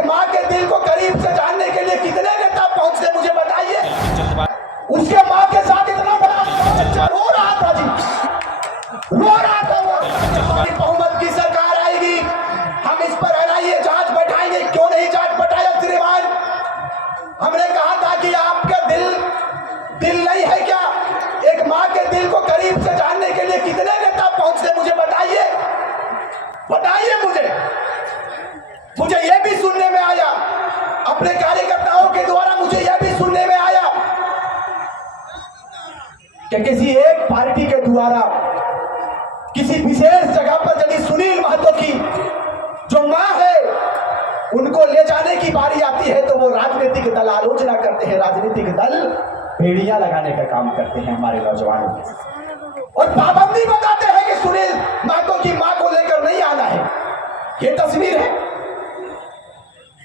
एक माँ के दिल को करीब से जानने के लिए कितने नेता पहुंचते मुझे बताइए। उसके माँ के साथ इतना बड़ा रो रहा था जी, रो रहा था वो। बहुमत की सरकार आएगी, हम इस पर एनआईए जांच बैठाएंगे। क्यों नहीं जांच बैठाया श्रीमान? हमने कहा था कि आपका दिल नहीं है क्या? एक माँ के दिल को करीब से जानने के लिए कितने नेता पहुंचते मुझे बताइए, बताइए मुझे यह भी सुनने में आया, अपने कार्यकर्ताओं के द्वारा मुझे यह भी सुनने में आया कि किसी एक पार्टी के द्वारा किसी विशेष जगह पर यदि सुनील महतो की जो मां है उनको ले जाने की बारी आती है तो वो राजनीतिक दल आलोचना करते हैं, राजनीतिक दल भेड़ियां लगाने का काम करते हैं हमारे नौजवानों के, और पाबंदी बताते हैं कि सुनील महतो की मां को लेकर नहीं आना है। ये तस्वीर है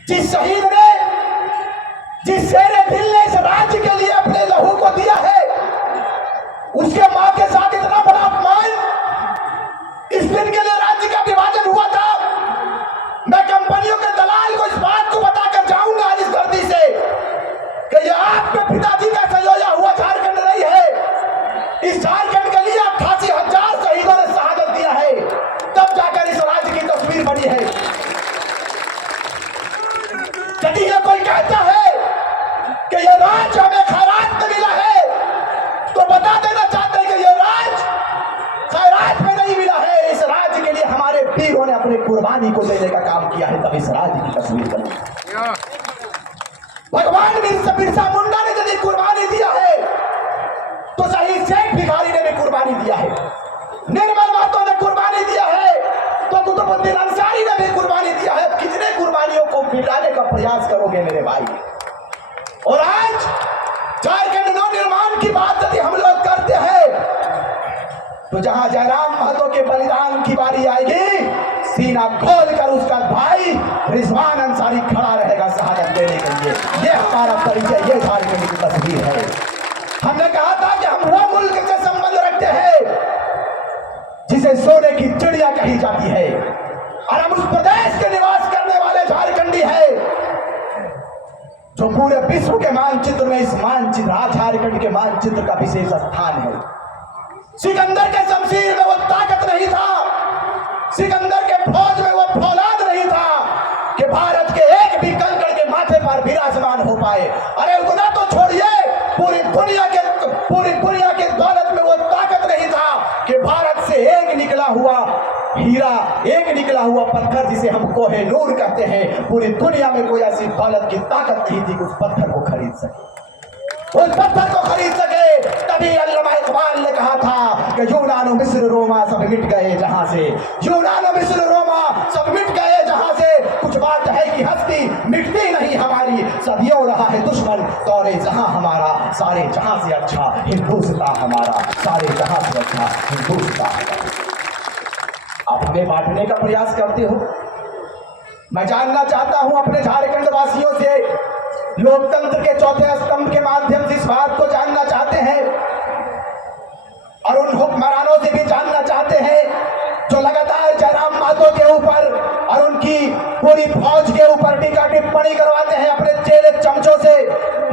जिस शहीद ने, जिस शेरे दिल ने इस राज्य के लिए अपने लहू को दिया है, उसके मां के साथ इतना बड़ा अपमान। इस दिन के लिए राज्य का विभाजन हुआ था। मैं कंपनियों के दलाल को इस बात को बताकर जाऊंगा इस धरती से कि यह आपके पिताजी का संयोजा हुआ झारखंड नहीं है। इस झारखंड के लिए 88,000 शहीदों ने शहादत दिया है, तब जाकर इस राज्य की तस्वीर बनी है। यदि यह कोई कहता है कि यह राज्य हमें खैरात में मिला है तो बता देना चाहते हैं कि यह राज्य खैरात में नहीं मिला है। इस राज्य के लिए हमारे वीरों ने अपनी कुर्बानी को देने का काम किया है, तब इस राज्य की तस्वीर बनी। भगवान बिरसा मुंडा ने यदि कुर्बानी दिया है तो शहीद शेख भिखारी ने भी कुर्बानी दिया है, निर्मल महतो ने कुर्बानी दिया है, तो कुतुबुद्दीन अंसारी ने भी कुर्बानी दिया है। कितने कुर्बानियों को मिटाने का प्रयास करोगे मेरे भाई? और आज झारखंड नवनिर्माण की बात यदि हम लोग करते हैं तो जहां जयराम महतो के बलिदान की बारी आएगी, सीना खोल कर उसका भाई रिजवान अंसारी खड़ा रहेगा शहादत देने के लिए। ये हमारा परिचय, ये झारखंड की तस्वीर है। हमने कहा था कि हम वो मुल्क से संबंध रखते हैं जिसे सोने की चिड़िया कही जाती है, और हम उस प्रदेश के निवास करने वाले झारखंडी है जो पूरे विश्व के मानचित्र में इस मानचित्र झारखंड के मानचित्र का विशेष स्थान है। सिकंदर के शमशीर में वो ताकत नहीं था, सिकंदर के फौज में वो फौलाद नहीं था कि भारत के एक भी कंकड़ के माथे पर विराजमान हो पाए। अरे उतना तो छोड़िए, पूरी दुनिया के दौलत में वो ताकत नहीं था कि भारत से एक निकला हुआ हीरा, एक निकला हुआ पत्थर जिसे हम कोहिनूर कहते हैं, पूरी दुनिया में कोई ऐसी दौलत की ताकत नहीं थी कि उस पत्थर को खरीद सके, उस पत्थर को खरीद सके। तभी अल्लामा इकबाल ने कहा था कि यूनान मिस्र रोमा सब मिट गए जहां से, यूनान मिस्र रोमा सब मिट गए जहां से। कुछ बात है कि हस्ती मिटती नहीं हमारी, सदियों रहा है दुश्मन दौरे जहां हमारा, सारे जहां से अच्छा हिंदुस्तान हमारा, सारे जहां से अच्छा हिंदुस्तान हमारा। आप हमें बांटने का प्रयास करते हो। मैं जानना चाहता हूं अपने झारखंड वासियों से, लोकतंत्र के चौथे स्तंभ के माध्यम से इस बात को जानना चाहते हैं और उन हुक्मरानों से भी जानना चाहते हैं जो लगातार जयराम महतो के ऊपर और उनकी पूरी फौज के ऊपर टीका टिप्पणी करवाते हैं अपने चेले चमचों से।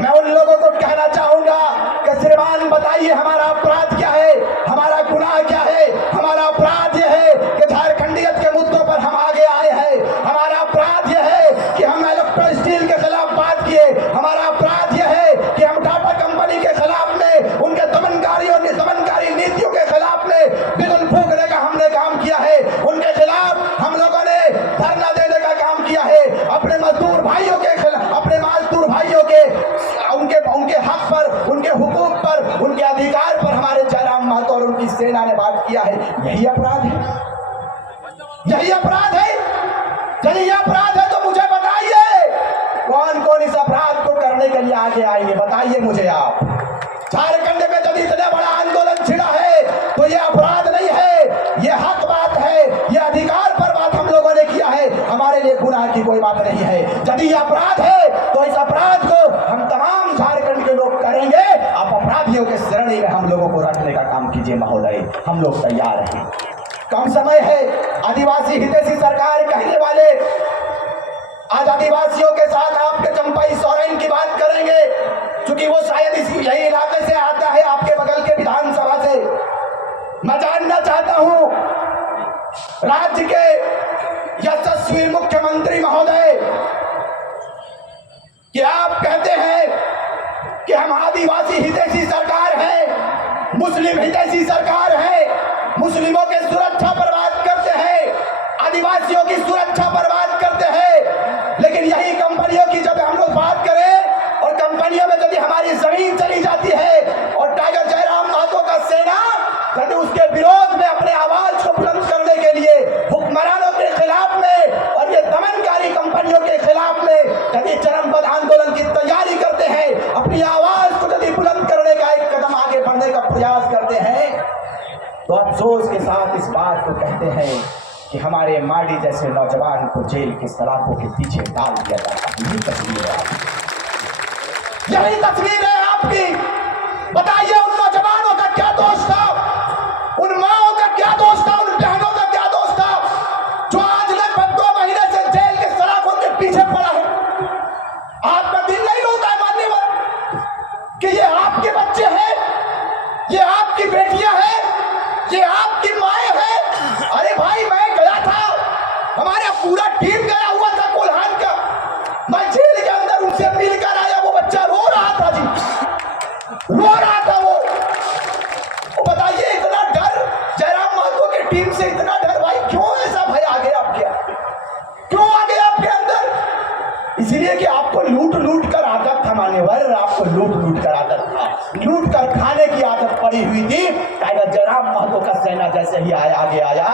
मैं उन लोगों को कहना चाहूंगा कि श्रीमान बताइए हमारा अपराध क्या है, हमारा गुनाह क्या है? हमारा अपराध यह है कि झारखंडियत के मुद्दों पर हम आगे आए हैं। हमारा अपराध यह है कि हम इलेक्ट्रो स्टील के खिलाफ बात किए। हमारा अपराध यह है कि हम टाटा कंपनी के खिलाफ में, उनके दमनकारी नीतियों के खिलाफ में बिगुल फूंकने का हमने काम किया है। उनके खिलाफ हम लोगों ने धरना देने का काम किया है। अपने मजदूर भाइयों के खिलाफ, अपने मजदूर भाइयों के उनके हक पर, उनके हुकूक पर, उनके अधिकार पर हमारे जयराम महतो और उनकी सेना ने बात किया है। यही अपराध है, यही अपराध है। यदि यह अपराध है तो मुझे बताइए कौन कौन इस अपराध को करने के लिए आगे आएंगे? बताइए मुझे आप। झारखंड में यदि इतना बड़ा आंदोलन छिड़ा है तो यह अपराध नहीं है, यह हक बात है, यह अधिकार पर बात हम लोगों ने किया है। हमारे लिए गुनाह की कोई बात नहीं है। यदि यह अपराध है तो इस अपराध को हम तमाम झारखंड के लोग करेंगे। आप अपराधियों के श्रेणी में हम लोगों को रखने का काम कीजिए महोदय, हम लोग तैयार हैं। कम समय है, आदिवासी हितैषी सरकार कहने वाले आज आदिवासियों के साथ आपके चंपाई सोरेन की बात करेंगे, क्योंकि वो शायद यही इलाके से आता है, आपके बगल के विधानसभा से। मैं जानना चाहता हूं राज्य के यशस्वी मुख्यमंत्री महोदय, कि आप कहते हैं कि हम आदिवासी हितैषी सरकार है, मुस्लिम हितैषी सरकार है, मुस्लिमों की सुरक्षा पर बात करते हैं, आदिवासियों की सुरक्षा पर बात करते हैं, लेकिन यही कंपनियों की जब हम लोग बात करें और कंपनियों में यदि हमारी जमीन चली जाती है और टाइगर जयराम महतो का सेना यदि उसके विरोध में अपने आवाज को बुलंद करने के लिए हुक्मरानों के खिलाफ में और ये दमनकारी कंपनियों के खिलाफ में यदि चरमपंथ आंदोलन की तैयारी करते हैं, अपनी आवाज को यदि बुलंद करने का एक कदम आगे बढ़ने का प्रयास करते हैं, तो अफसोस के साथ इस बात को कहते हैं कि हमारे माडी जैसे नौजवान को जेल के सलाखों के पीछे डाल दिया जाता है। यही तस्वीर है आपकी, यही तस्वीर है आपकी। बताइए उन नौजवानों का क्या दोष था, उन माओं का क्या दोष था, उन बहनों का क्या दोष था, जो आज लगभग 2 महीने से जेल के सलाखों के पीछे पड़ा है। आपका दिल नहीं रोता है माननीय कि ये आपके बच्चे हैं, ये आपकी बेटियां हैं, ये आपकी माएं हैं। अरे भाई, मैं गया था, हमारा पूरा टीम गया हुआ था कोल्हान का, मैं जेल के अंदर उनसे मिलकर आया, वो बच्चा रो रहा था जी, रो रहा था वो। बताइए इतना डर जयराम महतो की टीम से, इतना डर भाई क्यों ऐसा भय आ गया आपके, क्यों आ गया आपके अंदर? इसलिए कि आपको लूट लूट कर आदत था मान्यवर, आपको लूट लूट कर आदत था, लूट कर खाने की आदत पड़ी हुई थी। टाइगर जयराम महतो का सेना जैसे ही आगे आया,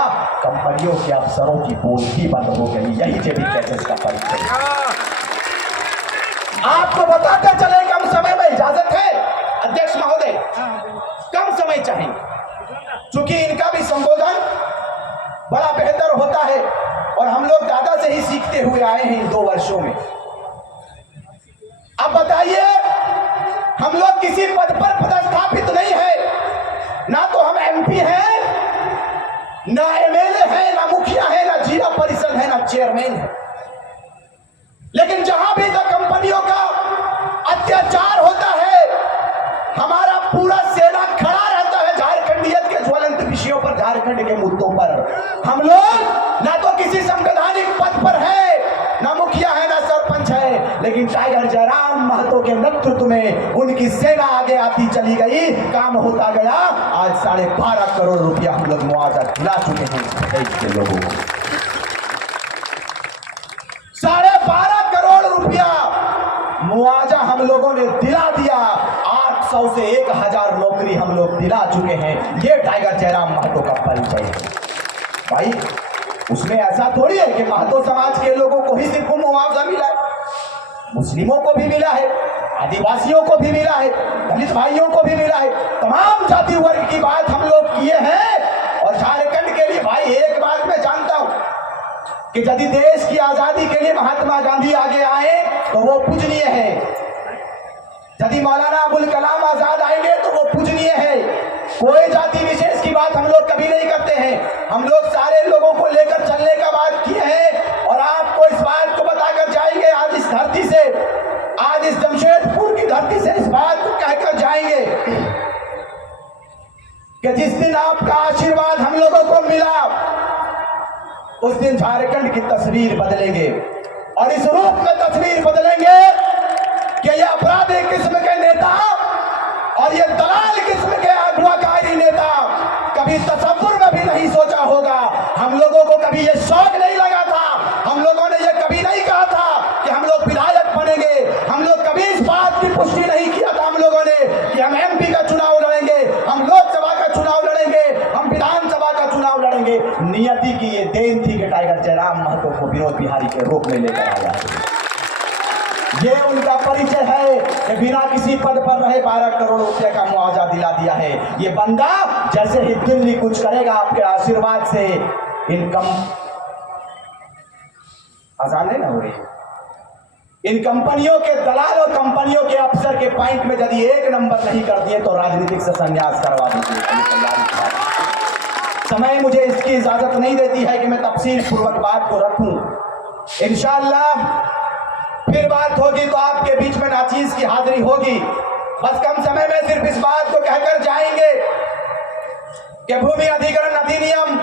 कंपनियों के अफसरों की बोलती बंद हो गई। यही जेबी कैसेस का परिचय। आपको बताकर चले कम समय में इजाजत है अध्यक्ष महोदय, कम समय चाहिए, क्योंकि इनका भी संबोधन बड़ा बेहतर होता है और हम लोग दादा से ही सीखते हुए आए हैं इन 2 वर्षों में। अब बताइए, हम लोग किसी पद पर पदस्थापित नहीं है, ना तो हम एमपी हैं, ना एमएलए हैं, ना मुखिया है, ना जिला परिषद है, ना चेयरमैन है, लेकिन जहां भी तो कंपनियों का अत्याचार होता है, हमारा पूरा सेना खड़ा रहता है झारखंडियत के ज्वलंत विषयों पर, झारखंड के मुद्दों पर। हम लोग ना तो किसी संवैधानिक पद पर है, ना मुखिया है, ना सरपंच है, लेकिन टाइगर जयराम महतो के नेतृत्व में उनकी सेना आगे आती चली गई, काम होता गया। आज 12.5 करोड़ रुपया हम लोग मुआवजा दिला चुके हैं इस प्रदेश के लोगों को। 12.5 करोड़ रुपया मुआवजा हम लोगों ने दिला दिया। 800 से 1000 नौकरी हम लोग दिला चुके हैं। ये टाइगर जयराम महतो का परिचय है भाई। उसमें ऐसा थोड़ी है कि महतो समाज के लोगों को ही सिर्फ मुआवजा मिला है, मुस्लिमों को भी मिला है, आदिवासियों को भी मिला है, दलित भाइयों को भी मिला है, तमाम जाति वर्ग की बात हम लोग किए हैं। और झारखंड के लिए भाई एक बात मैं जानता हूं कि यदि देश की आजादी के लिए महात्मा गांधी आगे आए तो वो पूजनीय है, यदि मौलाना अबुल कलाम आजाद आएंगे तो वो पूजनीय है। कोई जाति विशेष की बात हम लोग कभी नहीं करते हैं, हम लोग सारे लोगों को लेकर चलने का बात किए हैं। और आपको इस बात को बताकर जाएंगे आज इस धरती से, आज इस जमशेदपुर की धरती से इस बात को कहकर जाएंगे कि जिस दिन आपका आशीर्वाद हम लोगों को मिला उस दिन झारखंड की तस्वीर बदलेंगे। और इस रूप में तस्वीर बदलेंगे कि ये अपराधी किस्म के नेता और ये दलाल किस्म के अगुवाकारी नेता कभी तसव्वुर में भी नहीं सोचा होगा। हम लोगों को कभी ये शौक नहीं लगा था, हम लोगों ने ये कभी नहीं कहा था कि हम लोग विधायक बनेंगे, हम लोग कभी इस बात की पुष्टि नहीं किया था हम लोगों ने कि हम एमपी का चुनाव लड़ेंगे, हम लोकसभा का चुनाव लड़ेंगे, हम विधानसभा का चुनाव लड़ेंगे। नियति की ये देन थी कि टाइगर जयराम महतो को विनोद बिहारी के रूप में लेकर आया। ये उनका परिचय है कि बिना किसी पद पर रहे 12 करोड़ रुपए का मुआवजा दिला दिया है। ये बंदा जैसे ही दिल्ली कुछ करेगा आपके आशीर्वाद से, इनकम आसान है ना हो रही, इन कंपनियों के दलाल और कंपनियों के अफसर के पॉइंट में यदि 1 नंबर नहीं कर दिए तो राजनीतिक से संन्यास करवा दीजिए। समय मुझे इसकी इजाजत नहीं देती है कि मैं तफसील पूर्वक बात को रखूं। इंशाअल्लाह मुलाकात होगी तो आपके बीच में नाचीज की हाजिरी होगी। बस कम समय में सिर्फ इस बात को कहकर जाएंगे कि भूमि अधिग्रहण अधिनियम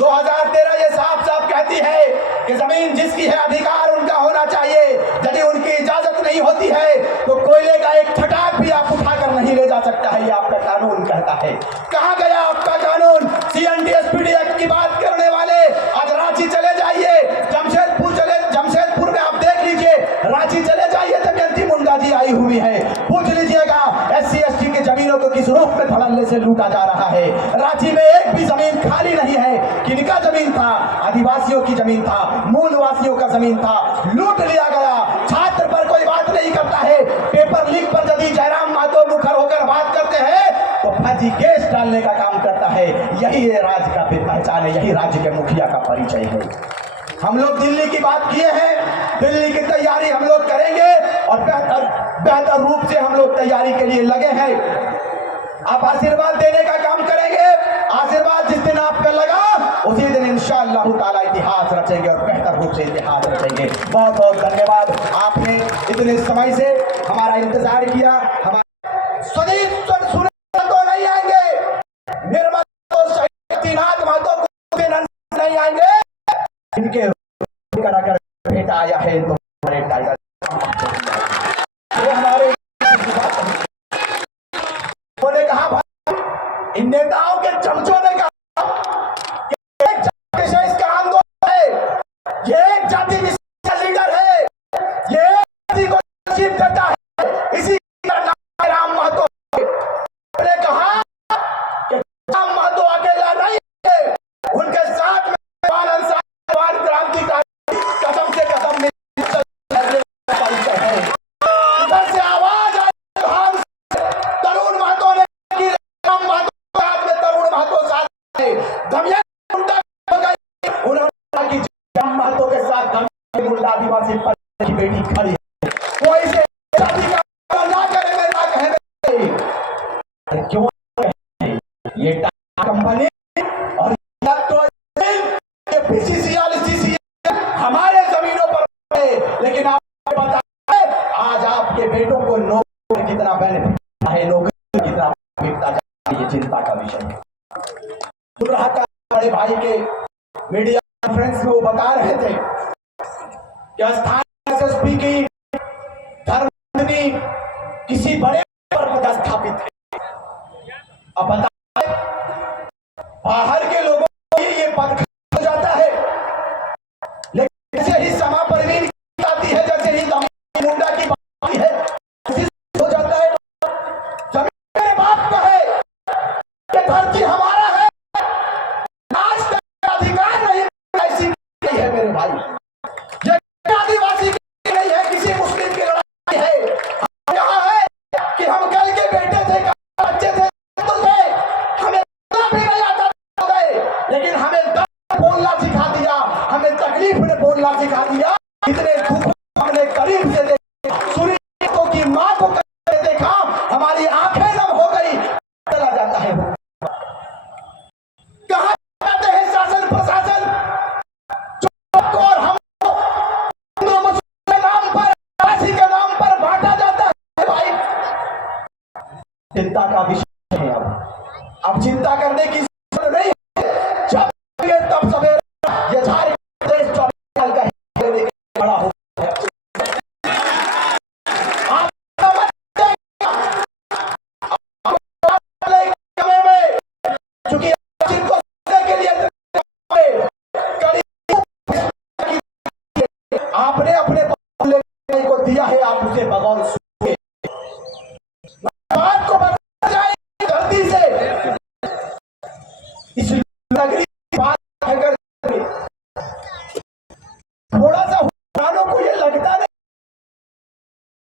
2013 ये साफ साफ कहती है कि जमीन जिसकी है अधिकार उनका होना चाहिए। यदि उनकी इजाजत नहीं होती है तो कोयले का एक छटाक भी आप उठाकर नहीं ले जा सकता है, ये आपका कानून कहता है। कहाँ गया आपका कानून? CNTSPD एक्ट की बात करने वाले आज रांची चले जाइए, जमशेदपुर में आप देख लीजिए, रांची चले जाइए, दमयंती मुंडा जी आई हुई है, पूछ लीजिएगा SC/ST की जमीनों को किस रूप में धड़ल्ले से लूटा जा रहा है। रांची में एक भी जमीन खाली नहीं है। किनका जमीन था? आदिवासियों की जमीन था, मूल वासियों का जमीन था, लूट लिया गया। छात्र पर कोई बात नहीं करता है, पेपर लीक पर यदि जयराम महतो मुखर होकर बात करते हैं तो फर्जी केस डालने का काम करता है। यही राज्य का पहचान है, यही राज्य के मुखिया का परिचय है। हम लोग दिल्ली की बात किए हैं, दिल्ली की तैयारी हम लोग करेंगे और बेहतर रूप से हम लोग तैयारी के लिए लगे हैं। आप आशीर्वाद देने का काम करेंगे। आशीर्वाद जिस दिन आपका लगा उसी दिन इंशाअल्लाह ताला इतिहास रचेंगे और बेहतर रूप से इतिहास रचेंगे। बहुत बहुत धन्यवाद, आपने इतने समय से हमारा इंतजार किया। हमारा स्वदेश सुनने तो नहीं आएंगे, निर्मल तो शहीद महतो को नहीं आएंगे, इनके कराकर बेटा आया है तो हमारे टाइगर हमारे ने कहा भाई, इन नेताओं के चमचों ने कहा कि एक जाति विशेष का आंदोलन है, ये एक जाति विशेष का लीडर है, ये जाति को शिक्षित करता है, इसी का नाम राम महतो है। उन्होंने कहा कि राम महतो अकेला नहीं है, उनके साथ में क्रांतिकारी कदम से कदम में इधर से आवाज आई तरुण महतो ने की, राम महतो साथ में तरुण महतो साथ में दमयंती मुंडा हो गई। उन्होंने की राम महतो के साथ दमयंती मुंडा आदिवासी परिवार की बेटी खड़ी है, कोई से शादी का ना करे मैं ना कहे क्यों ये कंपनी और हमारे जमीनों पर है। लेकिन आपको पता है आज आपके बेटों को नौकरी कितना बेनिफिट है, नौकरी कितना मिलता है, ये चिंता का विषय है। सुन रहा था बड़े भाई के मीडिया कॉन्फ्रेंस में वो बता रहे थे कि स्थानीय SSP की धर्मपत्नी किसी बड़े पर पदस्थापित है। अब बता बाहर के लोगों को ये पद हो जाता है, लेकिन जैसे ही समा परवीन की आती है, जैसे ही दमयंती मुंडा की बात आती है, हो जाता है जमीन मेरे बाप का है, ये धरती हमारा है, आज तक अधिकार नहीं ऐसी नहीं है मेरे भाई, ये आदिवासी की नहीं है, किसी मुस्लिम की लड़ाई है। यहाँ है कि हम कल के बेटे थे, बच्चे थे, हमें भी नहीं आता, लेकिन हमें दर्द बोलना सिखा दिया, हमें तकलीफ ने बोलना सिखा दिया। इतने दुख हमने करीब से देखा, सुनी की मां को देखा, हमारी आंखें नम हो गई। चला जाता है कहां जाते हैं शासन प्रशासन, और हम हिंदू मुस्लिम के नाम पर, आदिवासी के नाम पर बांटा जाता है। भाई चिंता का विषय है। अब चिंता करने की नहीं, जब तब सवेरा ये झारखंड देश 24 साल का बड़ा हो आपने अपने को दिया है, आप उसे बगौर